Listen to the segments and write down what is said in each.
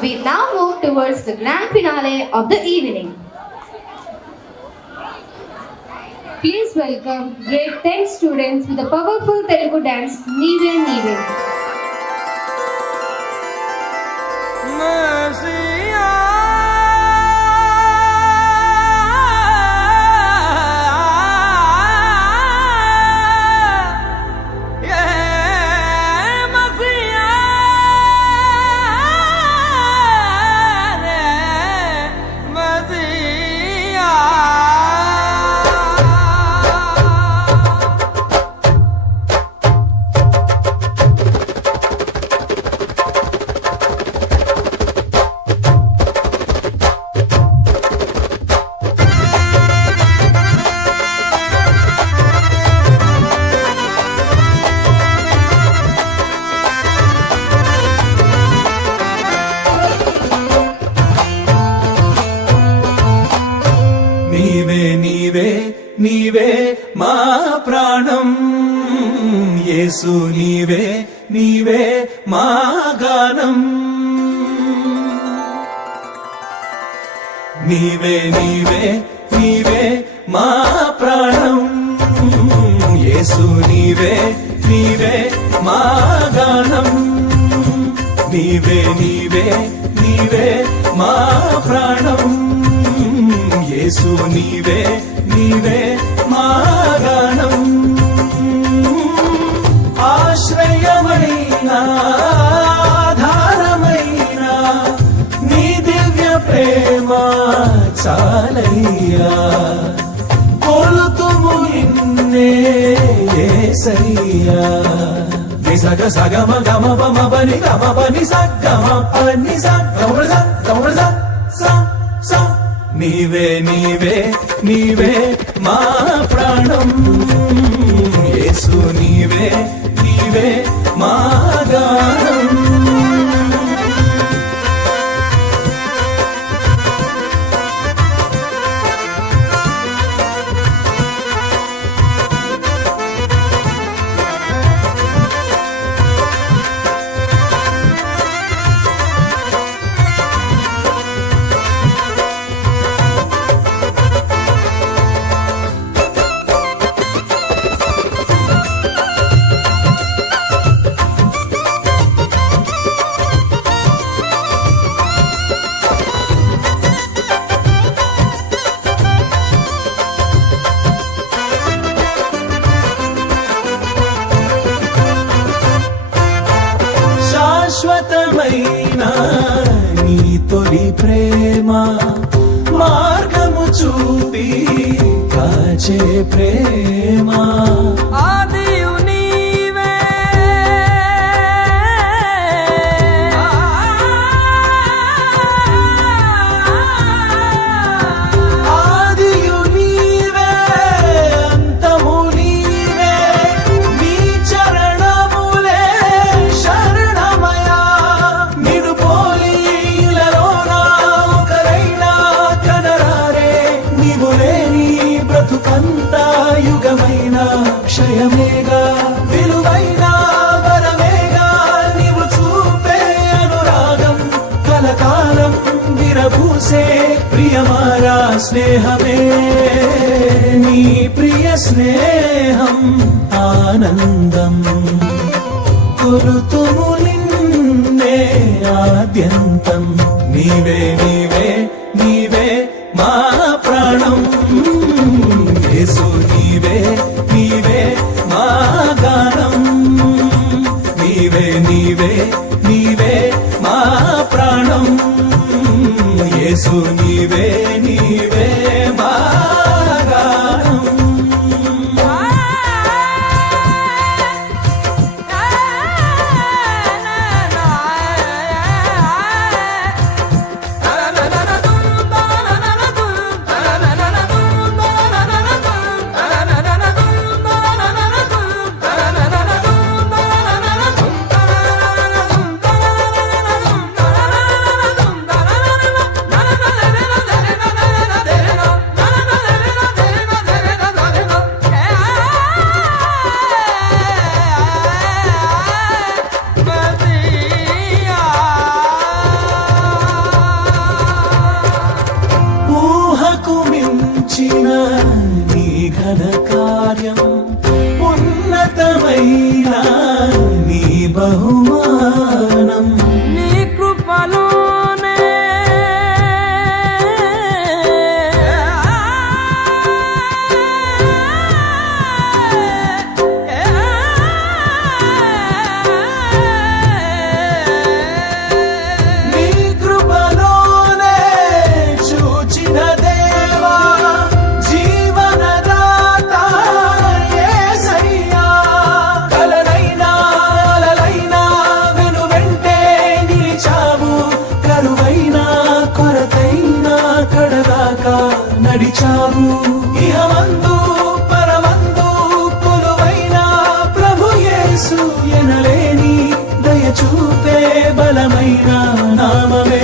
We now move towards the grand finale of the evening. Please welcome grade 10 students with a powerful Telugu dance, Neeve Neeve. నీవే మా ప్రాణం యేసు నీవే మా గానం నీవే మా ప్రాణం యేసు నీవే మా గానం నీవే మా ప్రాణం యేసు నీవే మా గానం ఆశ్రయమైన ఆధారమైన నీ దివ్య ప్రేమ చాలయ్యా కొలుతుము నిన్నే యేసయ్యా నిసగ సగమ గమ పమ పని గమ పని సగమ పని సగమ స నీవే మా ప్రాణం యేసు నీవే మా గానం శాశ్వతమైన నీ తొలి ప్రేమ మార్గము చూపి కాచే ప్రేమ ఆదియు నీవే అంతము నీవే నీ చరణములే యుగమైన క్షయమేగా విలువైన వరమేగా నీవు చూపే అనురాగం కలకాలం విరబూసే ప్రియమారా స్నేహమే నీ ప్రియ స్నేహం ఆనందం కొలుతుము నిన్నే ఆద్యంతం నీవే మా ప్రాణం యేసు నీవే మా గానం నీవే మా ప్రాణం యేసు నీవే మా గానం ఘన కార్యం ఉన్నతమైన నీ బహుమానం నీ కృపలోనే నీ కృపలోనే చూచిన దేవా జీవనదాత యేసయ్యా కలనైనా అలలైనా వెనువెంటే నిలిచావు కరువైనా కొరతైనా కడదాకా నడిచావు ఇహమందు పరమందు కొలువైన ప్రభు యేసు ఎనలేని దయ చూపే బలమైన నామమే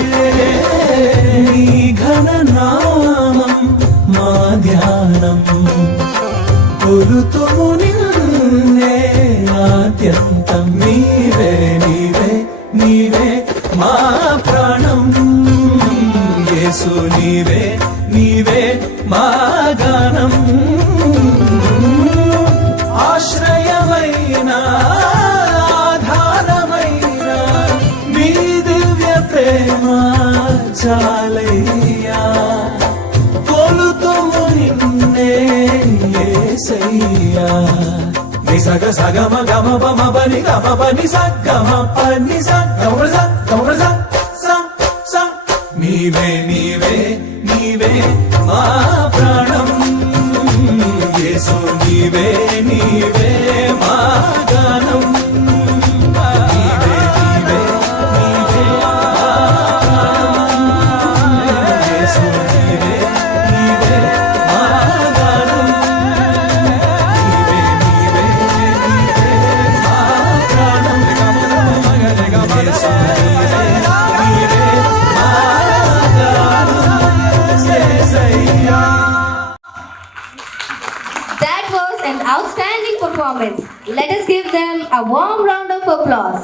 నీ ఘన నామం మా ధ్యానం కొలుతుము నిన్నే ఆద్యంతం నీవే నీవే నీవే మా ప్రాణం యేసు నీవే నీవే మా గానం ఆశ్రయమైన ఆధారమైన మీ దివ్య ప్రేమ చాలయ్యా కొలుతుము నిన్నే యేసయ్యా ని సగ సగమ గమ బమ బని గమ బని సగమ పని సగమ సగమ స నీవే నీవే నీవే మా ప్రాణం యేసు నీవే నీవే మా గానం నీవే నీవే నీవే మా ప్రాణం యేసు నీవే నీవే మా గానం నీవే నీవే నీవే మా ప్రాణం యేసు నీవే నీవే మా గానం యేసయ్యా. That was an outstanding performance. Let us give them a warm round of applause.